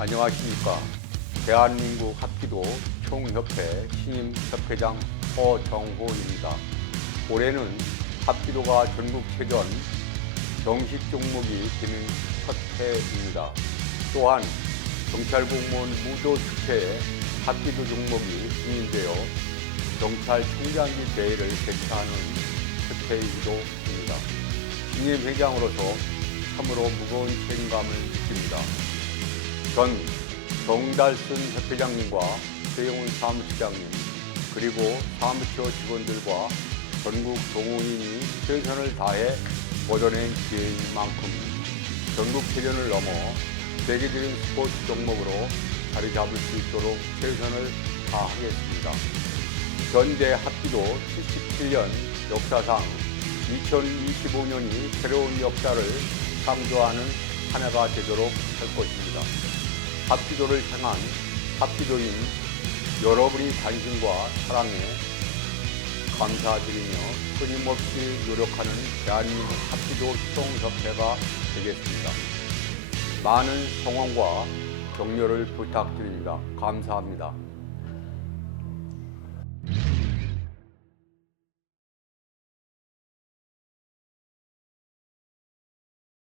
안녕하십니까. 대한민국 합기도 총협회 신임 협회장 허정호입니다. 올해는 합기도가 전국체전 정식 종목이 되는 첫 해입니다. 또한 경찰 공무원 무도축제에 합기도 종목이 승인되어 경찰청장기 대회를 개최하는 첫 해이기도 합니다. 신임 회장으로서 참으로 무거운 책임감을 느낍니다. 전 정달순 협회장님과 최영훈 사무실장님 그리고 사무처 직원들과 전국 동호인이 최선을 다해 걷어낸 기회인 만큼 전국 체전을 넘어 세계적인 스포츠 종목으로 자리 잡을 수 있도록 최선을 다하겠습니다. 현재 합기도 77년 역사상 2025년이 새로운 역사를 창조하는 한 해가 되도록 할 것입니다. 합기도를 향한 합기도인 여러분의 관심과 사랑에 감사드리며 끊임없이 노력하는 대한민국 합기도 총협회가 되겠습니다. 많은 성원과 격려를 부탁드립니다. 감사합니다.